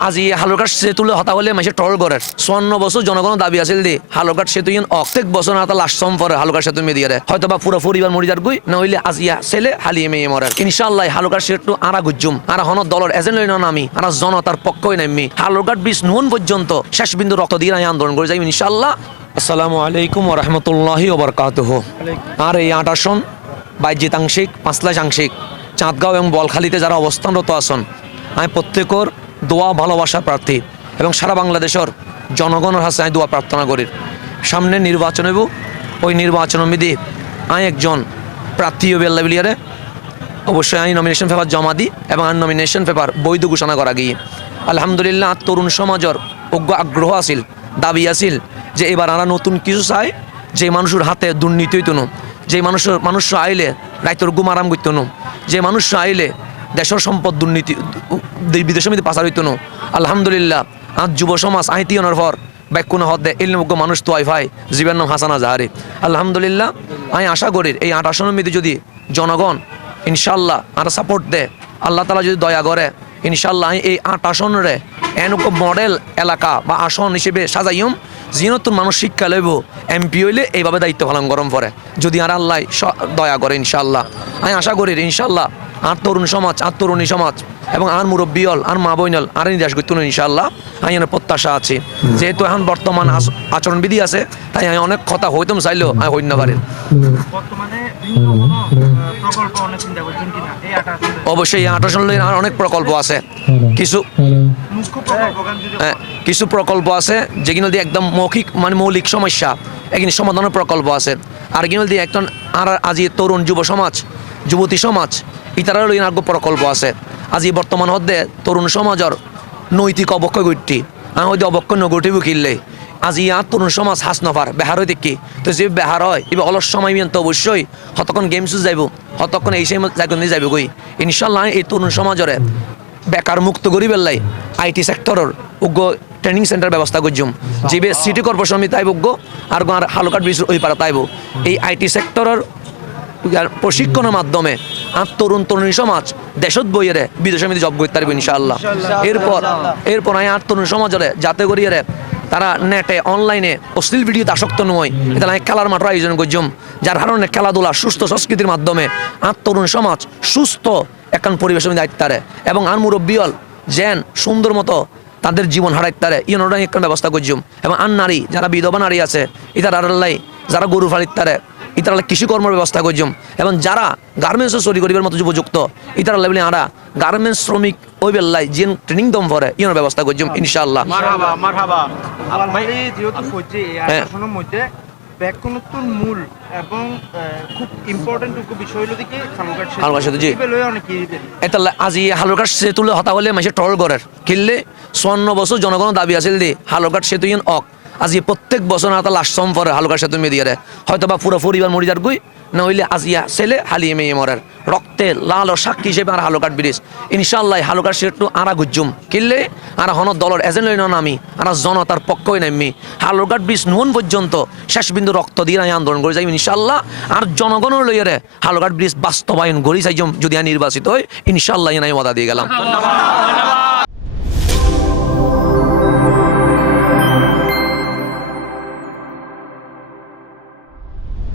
আজি হালুকার সেতুলে হতা হলে মাসে টল করে 54 বছর জনগণ দাবি আছিল দি হালুকার সেতু প্রত্যেক বছর না লাস্ট সম পরে হালুকার সেতু মেদিয়ে হয়তো বা পুরো পরিবার মরি যার গুই না হইলে আজিয়া ছেলে হালিয়ে মেয়ে মরার ইনশাআল্লাহ হালুকার সেতু আরা গুজুম আর হন দলের এজেন্ট লই নামি আর জনতার পক্ষই নামি হালুকার বিষ নুন পর্যন্ত শেষ বিন্দু রক্ত দিয়ে আন্দোলন করে যাই ইনশাআল্লাহ। আসসালামু আলাইকুম ওয়া রাহমাতুল্লাহি ওয়া বারাকাতুহু। আর এই ৮ আসন ২২ আংশিক ৫ আংশিক চাঁদগাঁও এবং বলখালিতে যারা অবস্থানরত আছেন আমি প্রত্যেকের দোয়া ভালোবাসা প্রার্থী এবং সারা বাংলাদেশের জনগণের হাতে আমি দোয়া প্রার্থনা করি। সামনে নির্বাচন হইব, ওই নির্বাচন বিধি আমি একজন প্রার্থী বেল্লা বিলিয়ারে অবশ্যই আমি নমিনেশন পেপার জমা দিই এবং আর নমিনেশন পেপার বৈধ ঘোষণা করা গিয়ে আলহামদুলিল্লাহ তরুণ সমাজের অজ্ঞ আগ্রহ আছিল, দাবি আছিল যে এবার আমরা নতুন কিছু চাই, যে মানুষের হাতে দুর্নীতি হইত না, যে মানুষ আইলে রাইতর গুম আরাম করত না, যে মানুষ আইলে দেশের সম্পদ দুর্নীতি বিদেশের মধ্যে পাচার হইত না। আলহামদুলিল্লাহ আজ যুব সমাজ আইতিয়নের পর ব্যাকুণ হদে এলমুগ্য মানুষ তো আইফাই জীবের নাম হাসানা জাহারি। আলহামদুলিল্লাহ আমি আশা করি এই ৮ আসনের মধ্যে যদি জনগণ ইনশাল্লাহ আর সাপোর্ট দেয়, আল্লাহ তালা যদি দয়া করে ইনশাল্লাহ এই ৮ আসনরে এনুক মডেল এলাকা বা আসন হিসেবে সাজাইম যে নতুন মানুষ শিক্ষা লইব এমপি হইলে এইভাবে দায়িত্ব পালন গরম পরে যদি আর আল্লাহ দয়া করে ইনশাল্লাহ। আমি আশা করি ইনশাল্লাহ আর তরুণ সমাজ আর তরুণী সমাজ এবং আর মুরব্বী হল আর মা বইনল আর নির্দেশ করতে ইনশাল্লাহ আমি প্রত্যাশা আছি। যেহেতু এখন বর্তমান আচরণবিধি আছে তাই আমি অনেক কথা হইতাম চাইলেও আমি হইতে না পারি। অবশ্যই এই ৮ আসনে আর অনেক প্রকল্প আছে, কিছু প্রকল্প আছে যেগুলো দিয়ে একদম মৌলিক সমস্যা এগুলি সমাধানের প্রকল্প আছে, আর এগুলো দিয়ে একজন আর আজি তরুণ যুব সমাজ যুবতী সমাজ ইতারার আগ্য প্রকল্প আছে। আজি বর্তমান হদ্দে তরুণ সমাজের নৈতিক অবক্ষয় ঘটটি আমি হয়তো অবক্ষয় নঘটিব কিনলে আজি আর তরুণ সমাজ হাস নফার বেহার হয় দেখি তো যে বেহার হয় এবার অলস সময় তো অবশ্যই হতক্ষণ গেমসও যাইব, হতক্ষণ এই সেই জায়গা যাইব গই ইনশাল্লাহ। এই তরুণ সমাজরে বেকার মুক্ত করি বেললাই আইটি সেক্টরের উগ্র ট্রেনিং সেন্টার ব্যবস্থা করছুম যে সিটি কর্পোরেশন তাইব উগ্র আর হালুকাট ব্রিজ ওই পারা তাইব এই আইটি সেক্টরের প্রশিক্ষণের মাধ্যমে আর তরুণী সমাজ দেশত বইয়েরে বিদেশের মধ্যে জব করতে পারবে ইনশাআল্লাহ। এরপর আমি আর তরুণ সমাজরে যাতে করিয়ে তারা নেটে অনলাইনে অশ্লীল ভিডিওতে আসক্ত নয়, এটা আমি খেলার মাঠের আয়োজন করছুম যার কারণে খেলাধুলা সুস্থ সংস্কৃতির মাধ্যমে আর তরুণ সমাজ সুস্থ এখন পরিবেশের মধ্যে দায়িত্ব তারে এবং আর মুরব্বী হল যেন সুন্দর মতো তাদের জীবন হারাইতে পারে ইনোটা একটা ব্যবস্থা করছুম এবং আর নারী যারা বিধবা নারী আছে ইতার আল্লাহ যারা গরু ফালিত তারে ইতারা কৃষিকর্মের ব্যবস্থা করছুম এবং যারা গার্মেন্টসও চুরি করিবার মতো যুবযুক্ত ইতারা লেভেলে আরা গার্মেন্টস শ্রমিক ওই বেল্লায় যে ট্রেনিং দম পরে ইনোর ব্যবস্থা করছুম ইনশাআল্লাহ। মূল এবং খুব ইম্পর্টেন্ট বিষয় হলো কি হালুকার সেতু জি এটা আজি হালুকার সেতুলে হতা হলে মাসে টল করার কিনলে 54 বছর জনগণ দাবি আছিল দি হালুকার সেতু আজি প্রত্যেক বছর না লাস্ট সম পরে হালুকার সেতু মেদিয়ে হয়তো বা পুরো পরিবার মরি যার গুই না হইলে আজিয়া ছেলে হালিয়ে মেয়ে মরার রক্তে লাল ও সাক্ষী হিসেবে আর হালুকাট ব্রিজ ইনশাআল্লাহ হালুকার সেতু আরা গুজুম কিনলে আর হন দলের এজেন্ট লই নামি আর জনতার পক্ষই নামি হালুকাট ব্রিজ নুন পর্যন্ত শেষ বিন্দু রক্ত দিয়ে আন্দোলন করে যাই ইনশাআল্লাহ। আর জনগণের লইয়ারে হালুকাট ব্রিজ বাস্তবায়ন করি চাইজম যদি নির্বাচিত হয় ইনশাআল্লাহ নাই ওয়াদা দিয়ে গেলাম।